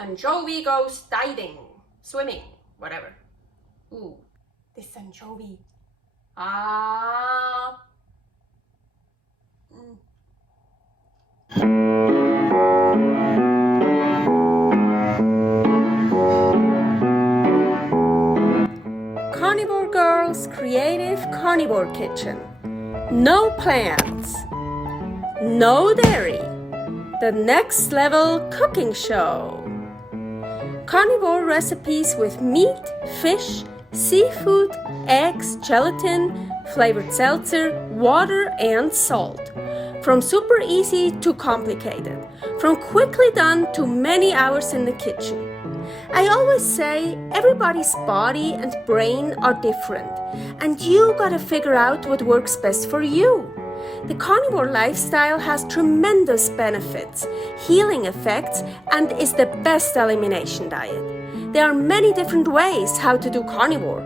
Anchovy goes diving, swimming, whatever. Ooh, this anchovy. Ah. Carnivore Girl's Creative Carnivore Kitchen. No plants, no dairy. The next level cooking show. Carnivore recipes with meat, fish, seafood, eggs, gelatin, flavored seltzer, water, and salt. From super easy to complicated. From quickly done to many hours in the kitchen. I always say everybody's body and brain are different, and you gotta figure out what works best for you. The carnivore lifestyle has tremendous benefits, healing effects, and is the best elimination diet. There are many different ways how to do carnivore.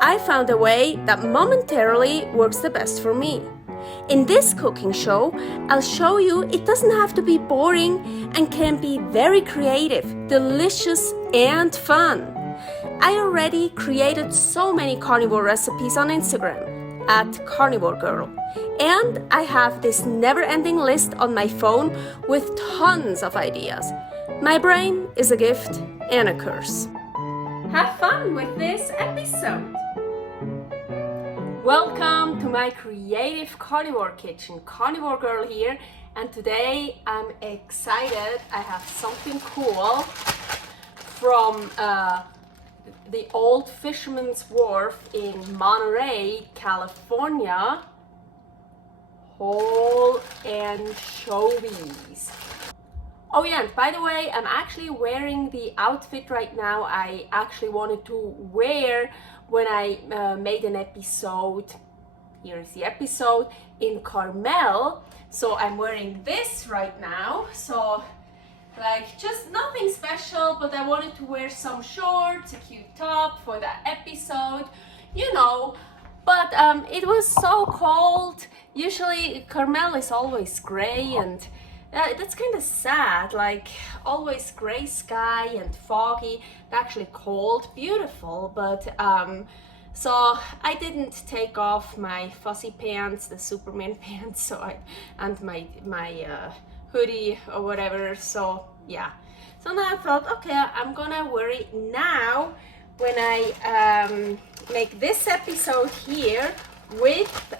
I found a way that momentarily works the best for me. In this cooking show, I'll show you it doesn't have to be boring and can be very creative, delicious, and fun. I already created so many carnivore recipes on Instagram at Carnivore Girl, and I have this never-ending list on my phone with tons of ideas. My brain is a gift and a curse. Have fun with this episode! Welcome to my creative carnivore kitchen. Carnivore Girl here, and today I'm excited. I have something cool from the old Fisherman's Wharf in Monterey, California. Whole anchovies. Oh yeah, and by the way, I'm actually wearing the outfit right now I actually wanted to wear when I made an episode, here is the episode, in Carmel. So I'm wearing this right now. So like just nothing special, but I wanted to wear some shorts, a cute top for that episode, you know. But it was so cold. Usually Carmel is always gray, and that's kind of sad, like always gray sky and foggy. Actually cold, beautiful, but so I didn't take off my fuzzy pants, the Superman pants, so and my hoodie or whatever. So yeah, so now I thought, okay, I'm gonna wear it now when I make this episode here with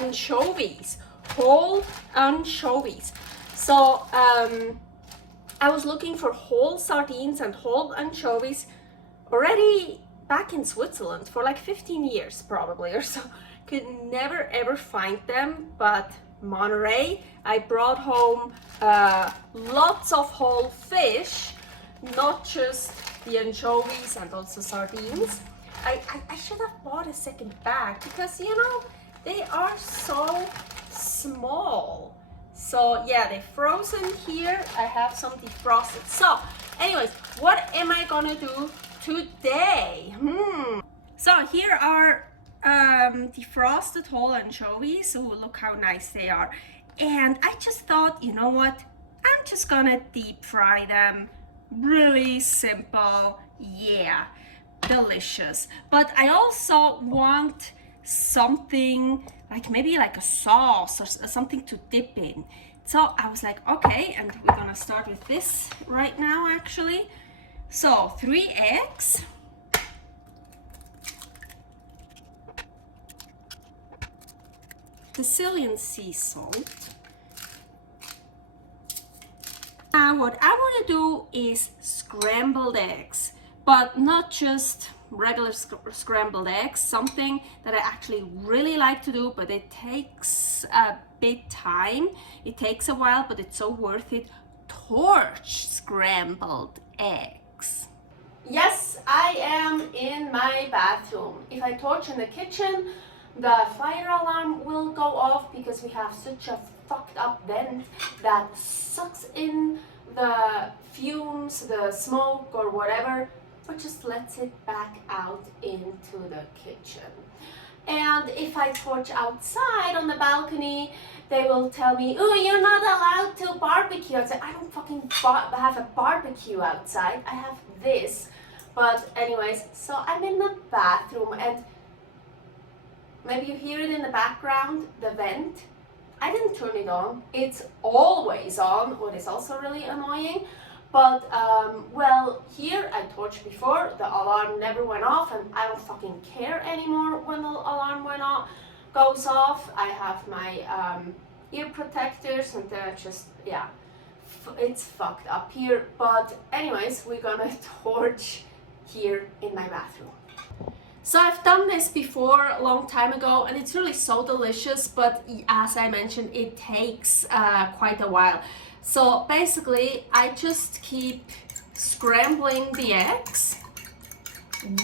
anchovies, whole anchovies. So I was looking for whole sardines and whole anchovies already back in Switzerland for like 15 years probably or so. Could never ever find them, but Monterey, I brought home lots of whole fish, not just the anchovies and also sardines. I should have bought a second bag because, you know, they are so small. So yeah, they're frozen here. I have some defrosted. So anyways, what am I gonna do today? So here are defrosted whole anchovies. So look how nice they are. And I just thought, you know what? I'm just gonna deep fry them. Really simple. Yeah, delicious. But I also want something like maybe like a sauce or something to dip in. So I was like, okay, and we're gonna start with this right now actually. So 3 eggs, Sicilian sea salt. Now what I want to do is scrambled eggs, but not just regular scrambled eggs, something that I actually really like to do, but it takes a bit time. It takes a while, but it's so worth it. Torch scrambled eggs. Yes, I am in my bathroom. If I torch in the kitchen, the fire alarm will go off because we have such a fucked up vent that sucks in the fumes, the smoke or whatever, but just lets it back out into the kitchen. And if I torch outside on the balcony, they will tell me, oh, you're not allowed to barbecue outside. I don't fucking have a barbecue outside. I have this. But anyways, so I'm in the bathroom and maybe you hear it in the background, the vent. I didn't turn it on. It's always on, what is also really annoying. But, well, here I torched before, the alarm never went off, and I don't fucking care anymore when the alarm goes off. I have my ear protectors, and they're just, yeah, it's fucked up here. But anyways, we're gonna torch here in my bathroom. So I've done this before a long time ago, and it's really so delicious, but as I mentioned, it takes quite a while. So basically, I just keep scrambling the eggs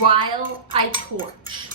while I torch.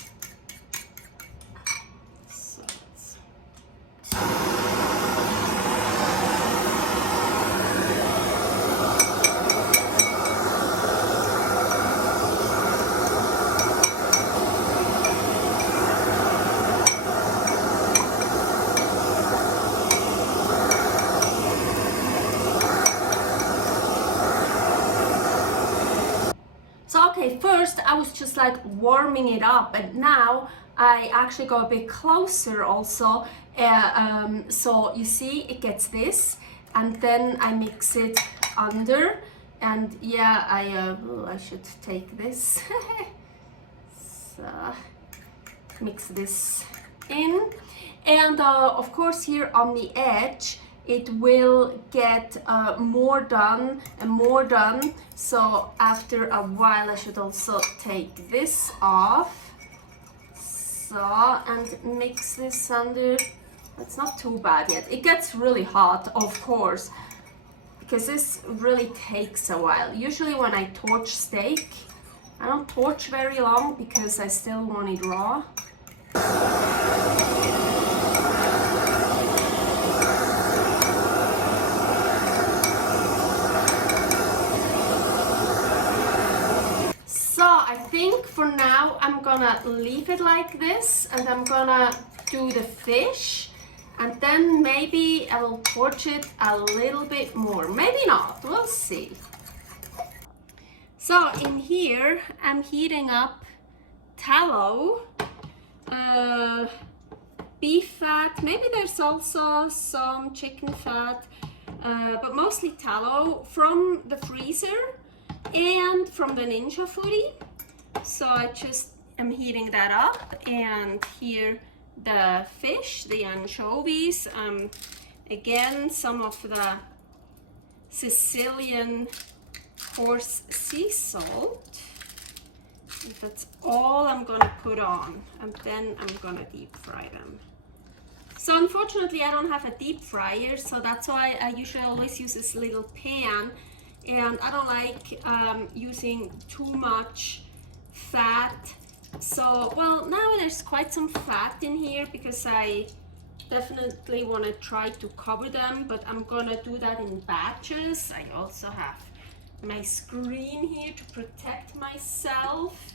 Okay, first I was just like warming it up, and now I actually go a bit closer also. So you see it gets this, and then I mix it under, and yeah, I should take this. So mix this in, and of course here on the edge it will get more done and more done. So after a while I should also take this off. So, and mix this under. It's not too bad yet. It gets really hot, of course, because this really takes a while. Usually when I torch steak, I don't torch very long because I still want it raw. I think for now I'm gonna leave it like this, and I'm gonna do the fish, and then maybe I will torch it a little bit more, maybe not, we'll see. So in here I'm heating up tallow, beef fat, maybe there's also some chicken fat, but mostly tallow from the freezer and from the Ninja Foodie. So I just am heating that up, and here the fish, the anchovies, again some of the Sicilian horse sea salt. And that's all I'm gonna put on, and then I'm gonna deep fry them. So unfortunately I don't have a deep fryer, so that's why I usually always use this little pan, and I don't like using too much fat. So, well, now there's quite some fat in here because I definitely want to try to cover them, but I'm gonna do that in batches. I also have my screen here to protect myself,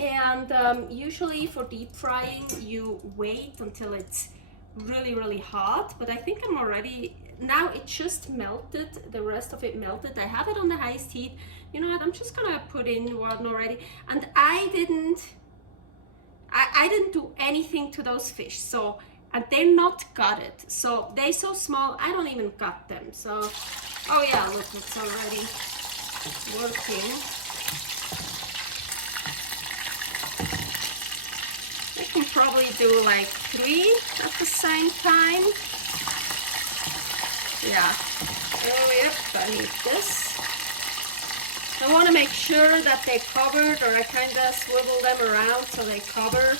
and usually for deep frying you wait until it's really hot, but I think I'm already, now it just melted, the rest of it melted. I have it on the highest heat. You know what, I'm just gonna put in one already, and I didn't do anything to those fish, so, and they're not gutted, so they're so small I don't even gut them. So, oh yeah, look, it's already working. I can probably do like 3 at the same time. Yeah. Oh yep, I need this. I want to make sure that they're covered, or I kind of swivel them around so they cover,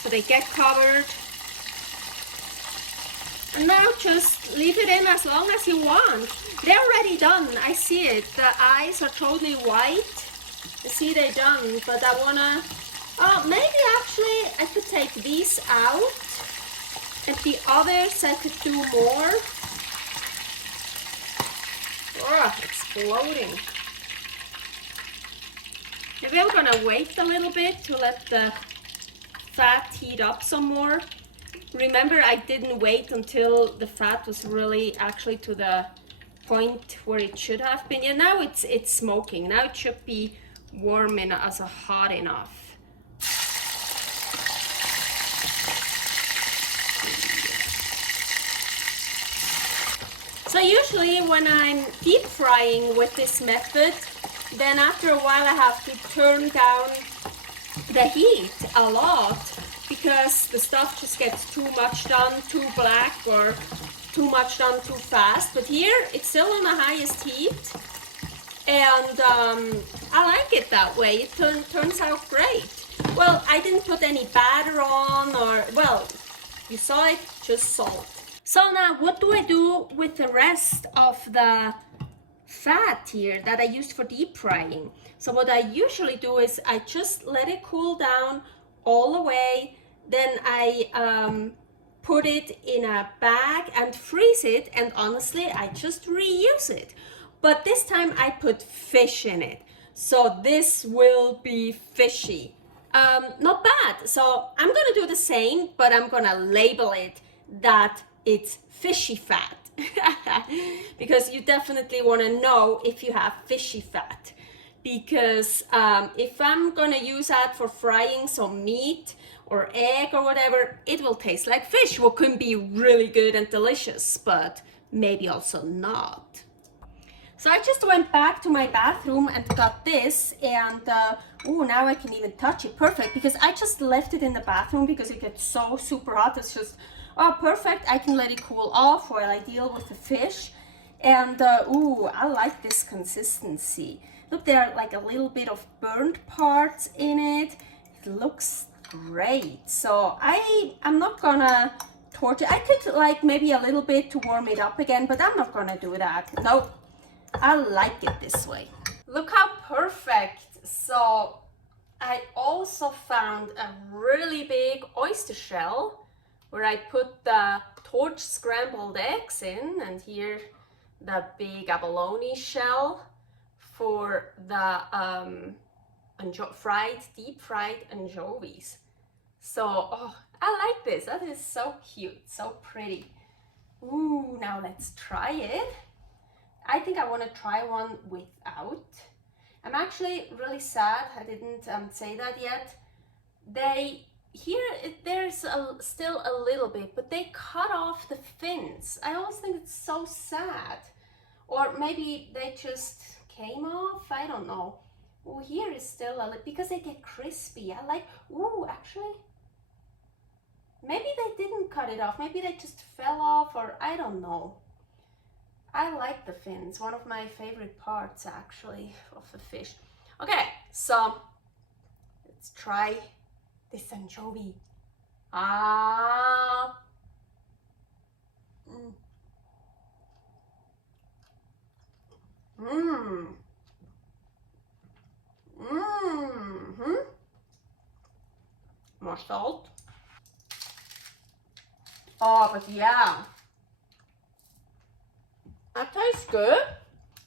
so they get covered. And now just leave it in as long as you want. They're already done. I see it. The eyes are totally white. I see they're done, but I wanna, oh, maybe actually I could take these out, and the others I could do more. Oh, exploding. Maybe I'm gonna wait a little bit to let the fat heat up some more. Remember, I didn't wait until the fat was really actually to the point where it should have been. Yeah, now it's smoking. Now it should be warm enough, also hot enough. So usually when I'm deep frying with this method, then after a while I have to turn down the heat a lot because the stuff just gets too much done, too black, or too much done too fast. But here it's still on the highest heat, and I like it that way. It turns out great. Well, I didn't put any batter on, or, well, you saw it, just salt. So now what do I do with the rest of the fat here that I used for deep frying? So what I usually do is I just let it cool down all the way, then I put it in a bag and freeze it, and honestly I just reuse it. But this time I put fish in it, so this will be fishy. Not bad. So I'm gonna do the same, but I'm gonna label it that it's fishy fat because you definitely want to know if you have fishy fat, because if I'm gonna use that for frying some meat or egg or whatever, it will taste like fish, what can be really good and delicious, but maybe also not. So I just went back to my bathroom and got this, and oh, now I can even touch it. Perfect, because I just left it in the bathroom because it gets so super hot. It's just, oh, perfect. I can let it cool off while I deal with the fish. And ooh, I like this consistency. Look, there are like a little bit of burnt parts in it. It looks great. So I'm not gonna torch it. I could like maybe a little bit to warm it up again, but I'm not gonna do that. Nope. I like it this way. Look how perfect. So I also found a really big oyster shell where I put the torch scrambled eggs in, and here the big abalone shell for the deep fried anchovies. So, oh, I like this. That is so cute, so pretty. Ooh, now let's try it. I think I want to try one without. I'm actually really sad I didn't say that yet. There's still a little bit, but they cut off the fins. I always think it's so sad. Or maybe they just came off, I don't know. Oh, here is still a little, because they get crispy. I like, ooh, actually, maybe they didn't cut it off. Maybe they just fell off, or I don't know. I like the fins, one of my favorite parts actually of the fish. Okay, so let's try this anchovy. Ah. More salt. Oh, but yeah. That tastes good.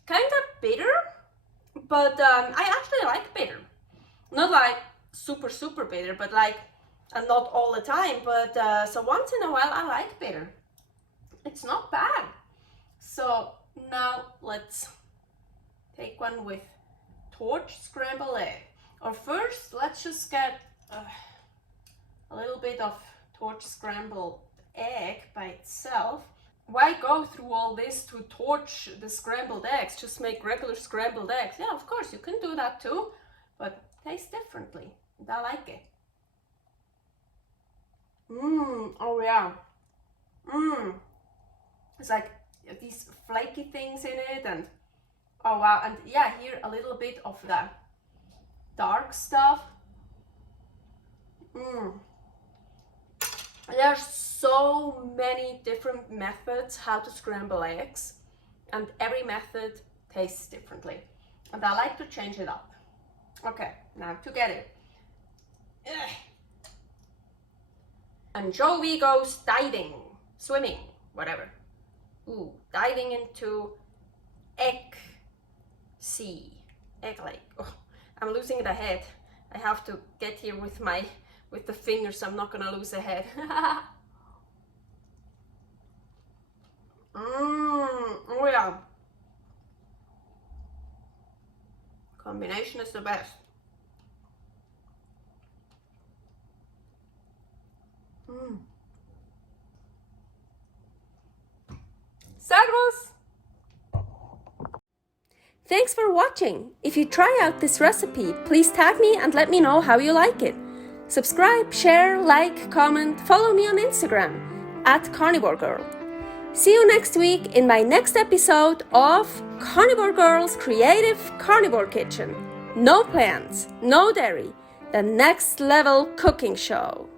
Kind of bitter, but I actually like bitter. Not like super, super bitter, but like, and not all the time, but so once in a while I like bitter. It's not bad. So now let's take one with torch scrambled egg. Or first, let's just get a little bit of torch scrambled egg by itself. Why go through all this to torch the scrambled eggs? Just make regular scrambled eggs. Yeah, of course, you can do that too, but taste differently. And I like it. Oh yeah. It's like these flaky things in it, and oh wow, and yeah, here a little bit of the dark stuff. There's so many different methods how to scramble eggs, and every method tastes differently, and I like to change it up. Okay, now to get it. Anchovy goes diving, swimming, whatever. Ooh, diving into egg sea, egg lake. Oh, I'm losing the head. I have to get here with my with the fingers, so I'm not gonna lose a head. Oh yeah. Combination is the best. Servus! Thanks for watching. If you try out this recipe, please tag me and let me know how you like it. Subscribe, share, like, comment, follow me on Instagram @CarnivoreGirl. See you next week in my next episode of Carnivore Girl's Creative Carnivore Kitchen. No plants, no dairy, the next level cooking show.